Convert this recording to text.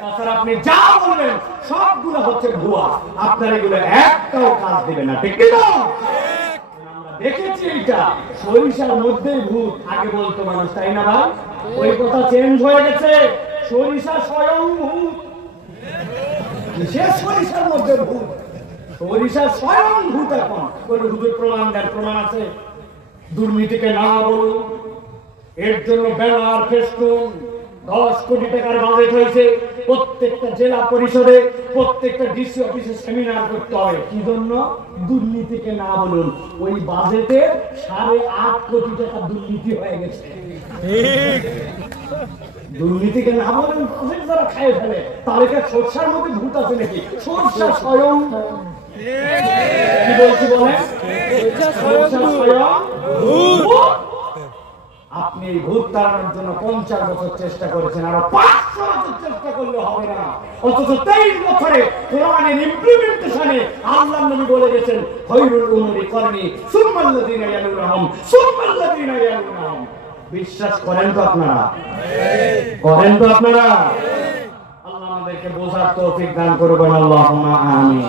তাছাড়া আপনি যা বলবেন, সবগুলো হচ্ছে ভুয়া। এগুলো একটাও কাজ দেবে না, ঠিক না? দেখেছি এটা সরিষার মধ্যে ভূত। আগে বলতো মানুষ, তাই না ভাই? ওই কথা চেঞ্জ হয়ে গেছে। সরিষা স্বয়ং ভূত। কিসের সরিষার মধ্যে ভূত? সরিষা স্বয়ং ভূত এখন। কোন হুজুর প্রমাণ দেন প্রমাণ আছে। দুর্নীতিকে না বলুন। এর জন্য ব্যানার ফেস্টুন। দশ কোটি টাকার বাজেট হয়েছে। প্রত্যেকটা জেলা পরিষদে প্রত্যেকটা ডিসি অফিসে সেমিনার করতে হবে কি জন্য দুর্নীতিকে না বলুন ওই বাজেটে সাড়ে আট কোটি টাকা দুর্নীতি হয়ে গেছে। দুর্নীতিকে না বলুন বাজেট যারা খায় ফেলে তাদেরকে সরষার মধ্যে ভূত আছে নাকি? সরষা স্বয়ং। কি বলছি বলেন? সরষা স্বয়ং ভূত। আপনি এই ভূত তাড়ানোর জন্য পঞ্চাশ বছর চেষ্টা করেছেন, আর পাঁচশো বছর চেষ্টা করলে হবে না। অথচ তেইশ বছরে কোরআনের ইমপ্লিমেন্টেশনে আল্লাহ নবী বলে গেছেন হৈরুল উমরি ইয়ালুনহুম বিশ্বাস করেন তো আপনারা? করেন তো আপনারা? আল্লাহ আমাদেরকে বোঝার তৌফিক দান করবেন আল্লাহুম্মা আমিন।